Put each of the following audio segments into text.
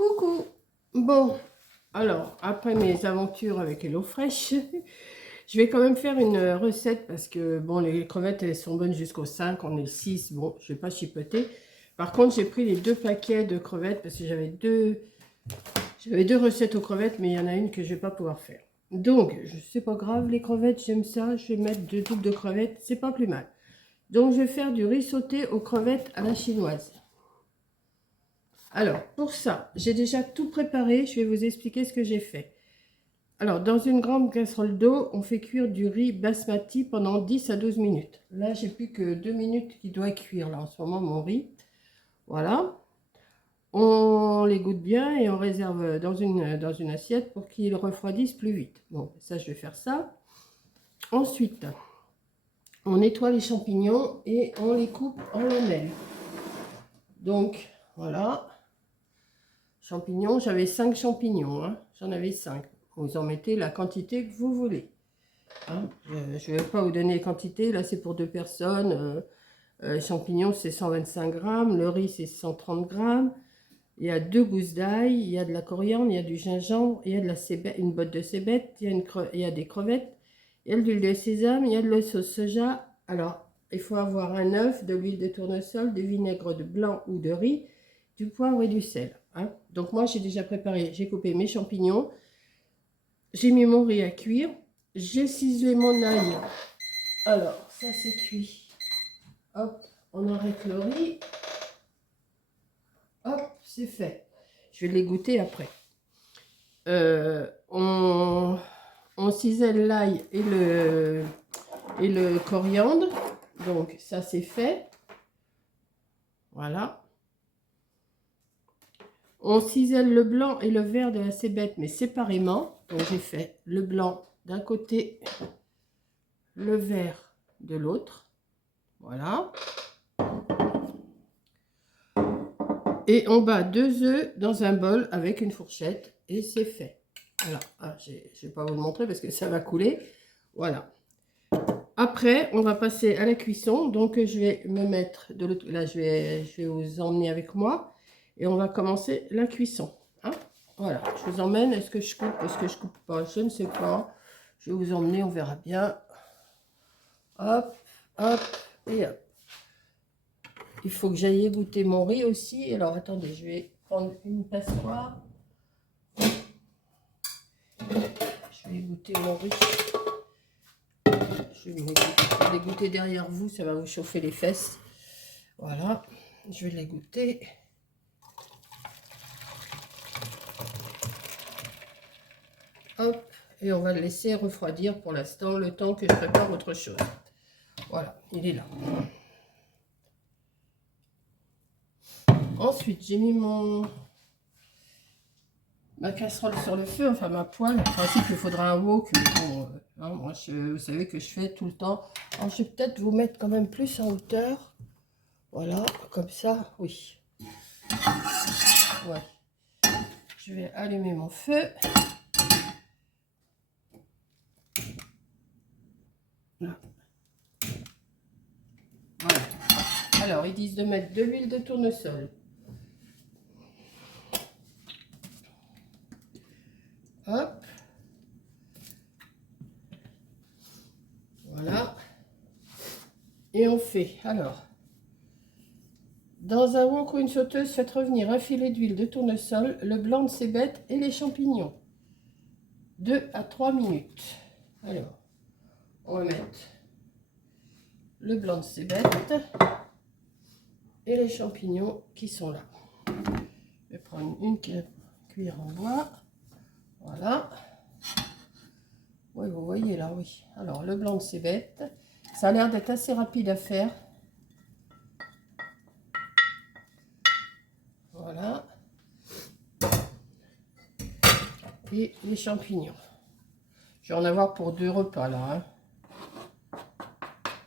Coucou. Bon, alors, après mes aventures avec HelloFresh, je vais quand même faire une recette parce que, bon, les crevettes, elles sont bonnes jusqu'au 5, on est le 6, bon, je vais pas chipoter. Par contre, j'ai pris les 2 paquets de crevettes parce que j'avais deux recettes aux crevettes, mais il y en a une que je vais pas pouvoir faire. Donc, c'est pas grave, les crevettes, j'aime ça, je vais mettre 2 doubles de crevettes, c'est pas plus mal. Donc, je vais faire du riz sauté aux crevettes à la chinoise. Alors, pour ça, j'ai déjà tout préparé. Je vais vous expliquer ce que j'ai fait. Alors, dans une grande casserole d'eau, on fait cuire du riz basmati pendant 10 à 12 minutes. Là, j'ai plus que 2 minutes qui doit cuire, là, en ce moment, mon riz. Voilà. On l'égoutte bien et on réserve dans une assiette pour qu'il refroidisse plus vite. Bon, ça, je vais faire ça. Ensuite, on nettoie les champignons et on les coupe en lamelles. Donc, voilà. Champignons, j'avais 5 champignons, hein. J'en avais 5. Vous en mettez la quantité que vous voulez. Hein. Je ne vais pas vous donner les quantités, là c'est pour 2 personnes. Les champignons c'est 125 grammes, le riz c'est 130 grammes. Il y a 2 gousses d'ail, il y a de la coriandre, il y a du gingembre, il y a de la cébette, une botte de cébette, il y a des crevettes, il y a de l'huile de sésame, il y a de la sauce soja. Alors, il faut avoir un œuf, de l'huile de tournesol, du vinaigre de blanc ou de riz, du poivre et du sel. Hein. Donc moi j'ai déjà préparé, j'ai coupé mes champignons, j'ai mis mon riz à cuire, j'ai ciselé mon ail. Alors ça c'est cuit. Hop, on arrête le riz. Hop, c'est fait. Je vais l'égoutter après. On cisèle l'ail et le coriandre. Donc ça c'est fait. Voilà. On cisèle le blanc et le vert de la cébette, mais séparément. Donc j'ai fait le blanc d'un côté, le vert de l'autre. Voilà. Et on bat 2 œufs dans un bol avec une fourchette et c'est fait. Voilà. Ah, je ne vais pas vous le montrer parce que ça va couler. Voilà. Après, on va passer à la cuisson. Donc je vais me mettre de l'autre. Là, je vais vous emmener avec moi. Et on va commencer la cuisson. Hein, voilà, je vous emmène. Est-ce que je coupe? Est-ce que je coupe pas? Je ne sais pas. Je vais vous emmener, on verra bien. Hop, hop et hop. Il faut que j'aille égoutter mon riz aussi. Alors attendez, je vais prendre une passoire. Je vais égoutter mon riz. Je vais l'égoutter derrière vous, ça va vous chauffer les fesses. Voilà, je vais l'égoutter. Hop, et on va le laisser refroidir pour l'instant, le temps que je prépare autre chose. Voilà, il est là. Ensuite, j'ai mis ma casserole sur le feu, enfin ma poêle. En principe, il faudra un wok. Bon, hein, moi, vous savez que je fais tout le temps. Alors, je vais peut-être vous mettre quand même plus en hauteur. Voilà, comme ça, oui. Ouais. Je vais allumer mon feu. Là. Voilà. Alors, ils disent de mettre de l'huile de tournesol. Hop. Voilà. Et on fait, alors, dans un wok ou une sauteuse, faites revenir un filet d'huile de tournesol, le blanc de cébette et les champignons. 2 à 3 minutes. Alors, on va mettre le blanc de cébette et les champignons qui sont là. Je vais prendre une cuillère en bois. Voilà. Oui, vous voyez là, oui. Alors, le blanc de cébette, ça a l'air d'être assez rapide à faire. Voilà. Et les champignons. Je vais en avoir pour 2 repas là. Hein.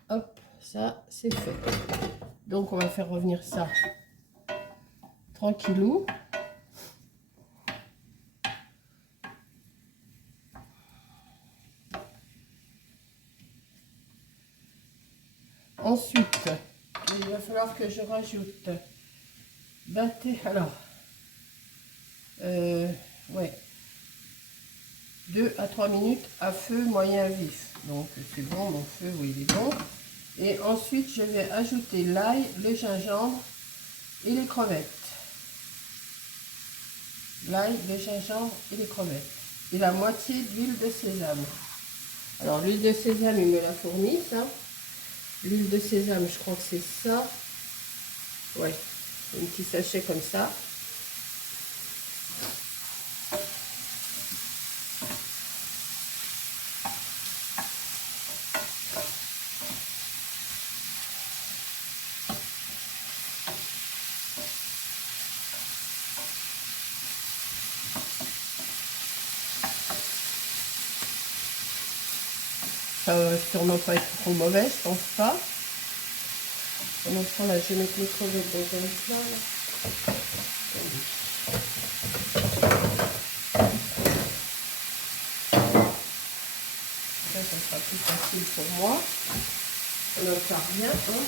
Hop, ça c'est fait. Donc on va faire revenir ça tranquillou. Ensuite, il va falloir que je rajoute alors Ouais, 2 à 3 minutes à feu moyen vif. Donc c'est bon, mon feu, oui, il est bon. Et ensuite, je vais ajouter l'ail, le gingembre et les crevettes. L'ail, le gingembre et les crevettes. Et la moitié d'huile de sésame. Alors l'huile de sésame, il me l'a fourni, ça. L'huile de sésame, je crois que c'est ça. Ouais, un petit sachet comme ça. Ça va sûrement pas être trop mauvais, je pense pas. Pendant ce temps là, je vais mettre mes crevettes dans un plat. Ça sera plus facile pour moi. On n'en fait rien, hein.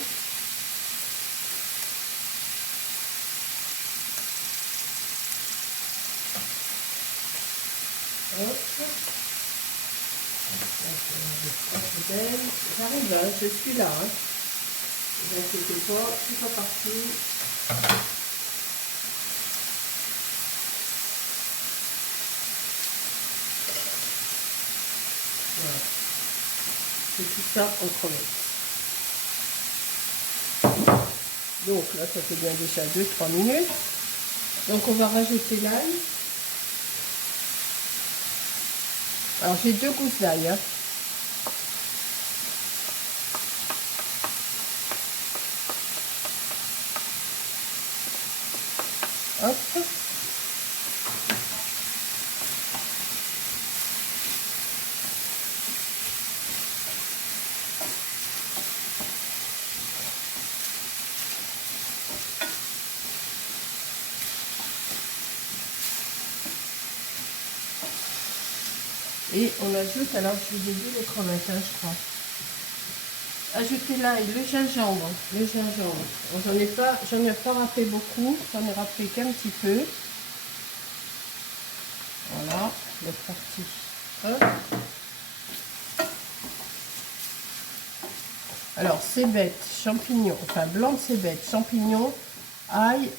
Hop. J'arrive là, je suis là. Hein. Ne vous inquiétez pas, je suis pas partie. Voilà. C'est tout ça en crevettes. Donc là, ça fait bien déjà 2-3 minutes. Donc on va rajouter l'ail. Alors j'ai 2 gousses d'ail. Hein. Hop. Et on ajoute, alors je vous ai dit les crevettes, hein, je crois. Ajoutez l'ail, le gingembre. Le gingembre. J'en ai pas râpé beaucoup, j'en ai râpé qu'un petit peu. Voilà, c'est parti. Hop. Alors, cébettes, champignons, enfin blanc de cébettes, champignons, ail,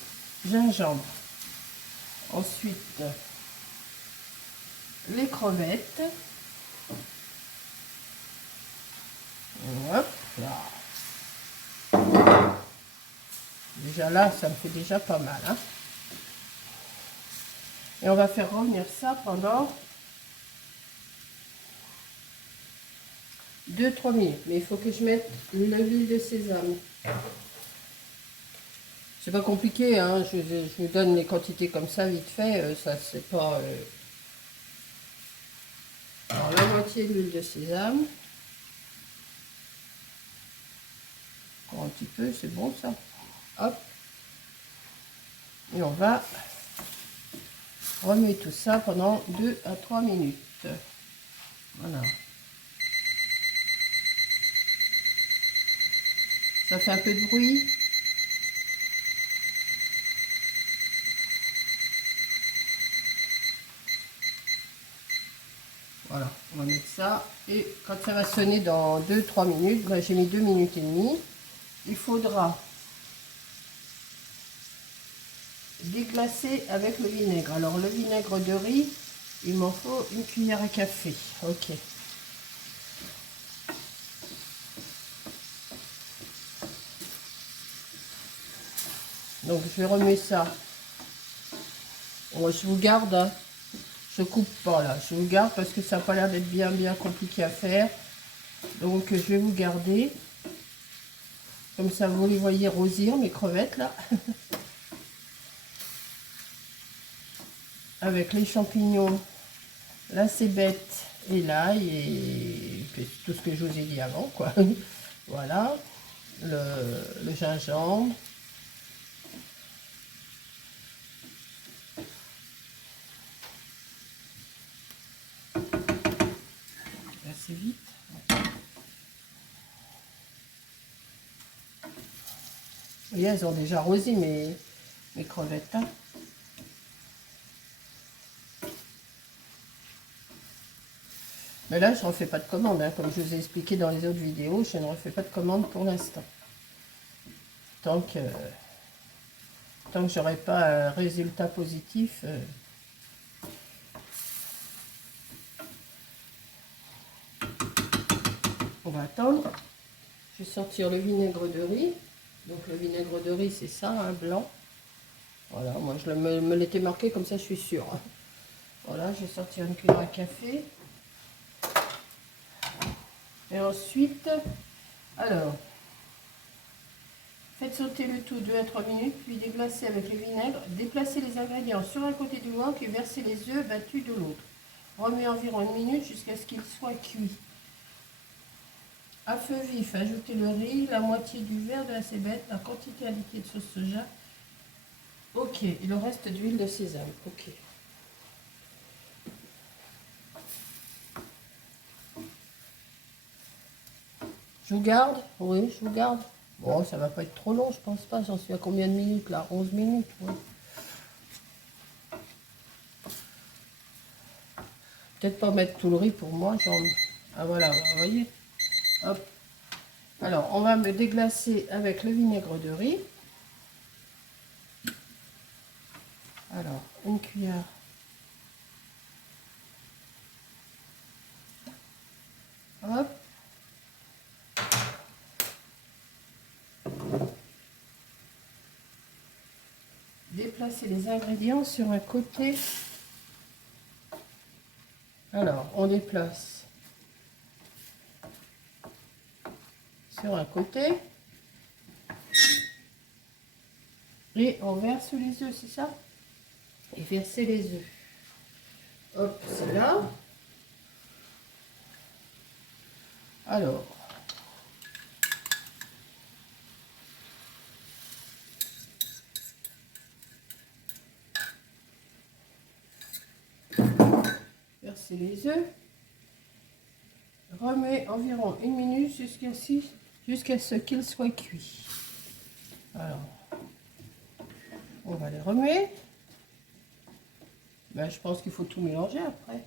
gingembre. Ensuite, les crevettes. Hop là. Déjà là, ça me fait déjà pas mal. Hein. Et on va faire revenir ça pendant 2-3 minutes. Mais il faut que je mette l'huile de sésame. C'est pas compliqué, hein. Je vous donne les quantités comme ça, vite fait. Ça, c'est pas... Alors, la moitié d'huile de sésame. Encore un petit peu, c'est bon ça. Hop. Et on va remuer tout ça pendant 2 à 3 minutes. Voilà. Ça fait un peu de bruit. Voilà, on va mettre ça. Et quand ça va sonner dans 2-3 minutes, ben, j'ai mis 2 minutes et demie, il faudra déglacer avec le vinaigre. Alors le vinaigre de riz, il m'en faut une cuillère à café. Ok. Donc je vais remuer ça. Bon, je vous garde, hein. Je coupe pas là, je vous garde parce que ça n'a pas l'air d'être bien compliqué à faire. Donc je vais vous garder. Comme ça vous les voyez rosir mes crevettes là. Avec les champignons, la cébette et l'ail et tout ce que je vous ai dit avant quoi. Voilà. Le gingembre. Assez vite. Vous voyez, elles ont déjà rosé mes crevettes. Hein. Mais là, je ne refais pas de commande, hein. Comme je vous ai expliqué dans les autres vidéos, je ne refais pas de commande pour l'instant. Tant que j'aurai pas un résultat positif, on va attendre. Je vais sortir le vinaigre de riz. Donc le vinaigre de riz, c'est ça, hein, blanc. Voilà, moi je me l'étais marqué, comme ça je suis sûre. Voilà, je vais sortir une cuillère à café. Et ensuite, alors, faites sauter le tout 2 à 3 minutes, puis déglacez avec le vinaigre. Déplacez les ingrédients sur un côté du wok et versez les œufs battus de l'autre. Remuez environ 1 minute jusqu'à ce qu'ils soient cuits. À feu vif, ajoutez le riz, la moitié du verre de la cébette, la quantité indiquée de sauce soja. Ok, et le reste d'huile de sésame. Ok. Je vous garde? Oui, je vous garde. Bon, ça va pas être trop long, je pense pas. J'en suis à combien de minutes là? 11 minutes, ouais. Peut-être pas mettre tout le riz pour moi. Genre... Ah voilà, vous voyez. Hop. Alors, on va me déglacer avec le vinaigre de riz. Alors, une cuillère. Hop. Déplacer les ingrédients sur un côté. Alors, on déplace sur un côté. Et on verse les œufs, c'est ça? Et verser les œufs. Hop, c'est là. Alors. Verser les œufs. Remuez environ 1 minute jusqu'à ce qu'ils soient cuits. Alors, on va les remuer. Ben, je pense qu'il faut tout mélanger après.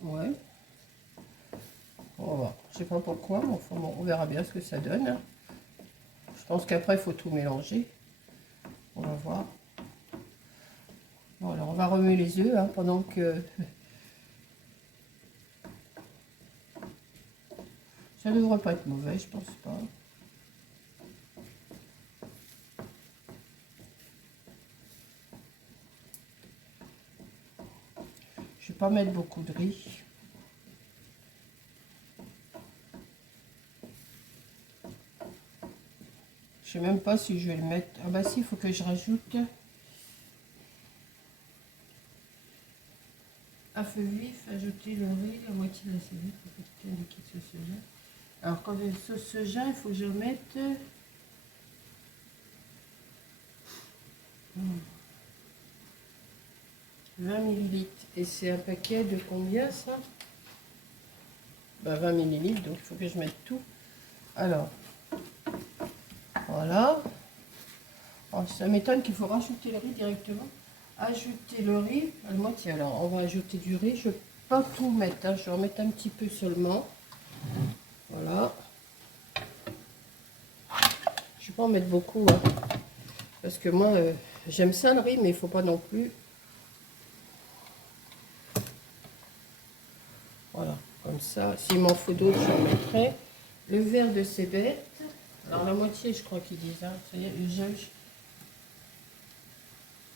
Ouais. On va voir. Je sais pas pourquoi, mais enfin, bon, on verra bien ce que ça donne. Je pense qu'après, il faut tout mélanger. On va voir. Bon, alors, on va remuer les œufs hein, pendant que... Ça ne devrait pas être mauvais, je pense pas. Je vais pas mettre beaucoup de riz. Je sais même pas si je vais le mettre. Ah bah si, il faut que je rajoute à feu vif, ajouter le riz, la moitié de la cébette, la quantité indiquée de sauce soja. Alors quand j'ai sauce soja, il faut que je mette 20 ml. Et c'est un paquet de combien ça? Bah 20 ml, donc il faut que je mette tout. Alors, voilà. Alors, ça m'étonne qu'il faut rajouter le riz directement. Ajouter le riz à la moitié. Alors, on va ajouter du riz. Je ne vais pas tout mettre, hein. Je vais en mettre un petit peu seulement. Voilà. Je ne vais pas en mettre beaucoup, hein. Parce que moi, j'aime ça le riz, mais il ne faut pas non plus. Voilà, comme ça. S'il m'en faut d'autres, j'en mettrai. Le verre de cébette. Alors, la moitié, je crois qu'ils disent. Hein. Ça y est,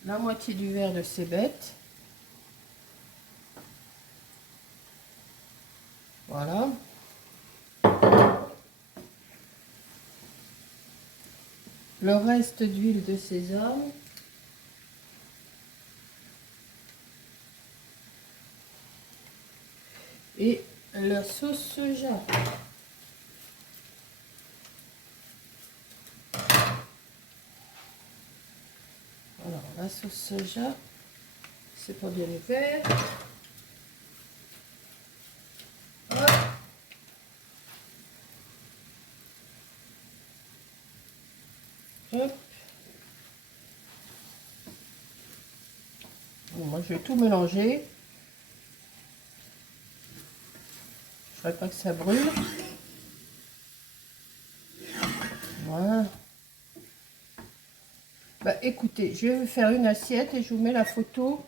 la moitié du verre de cébette. Voilà. Le reste d'huile de sésame. Et la sauce soja. Alors, la sauce soja, c'est pas bien ouvert. Hop. Hop. Alors, je vais tout mélanger. Je ne voudrais pas que ça brûle. Voilà. Bah écoutez, je vais vous faire une assiette et je vous mets la photo.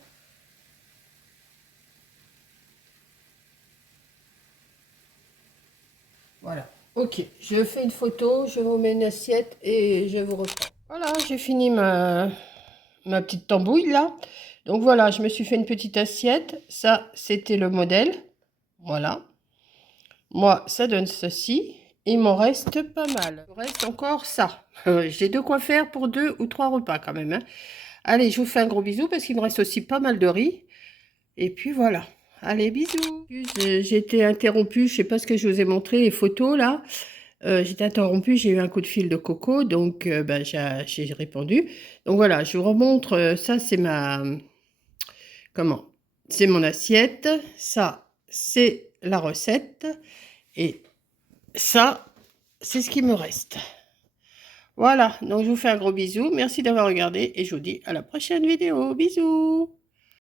Voilà. Ok, je fais une photo, je vous mets une assiette et je vous reprends. Voilà, j'ai fini ma petite tambouille là. Donc voilà, je me suis fait une petite assiette. Ça, c'était le modèle. Voilà. Moi, ça donne ceci. Il m'en reste pas mal. Il me reste encore ça. J'ai de quoi faire pour 2 ou 3 repas quand même, hein. Allez, je vous fais un gros bisou parce qu'il me reste aussi pas mal de riz. Et puis voilà. Allez, bisous. J'ai été interrompue. Je sais pas ce que je vous ai montré, les photos là. J'étais interrompue. J'ai eu un coup de fil de Coco. Donc, bah, j'ai répondu. Donc voilà, je vous remontre. Ça, c'est ma... Comment? C'est mon assiette. Ça, c'est la recette. Et ça, c'est ce qui me reste. Voilà, donc je vous fais un gros bisou. Merci d'avoir regardé et je vous dis à la prochaine vidéo. Bisous!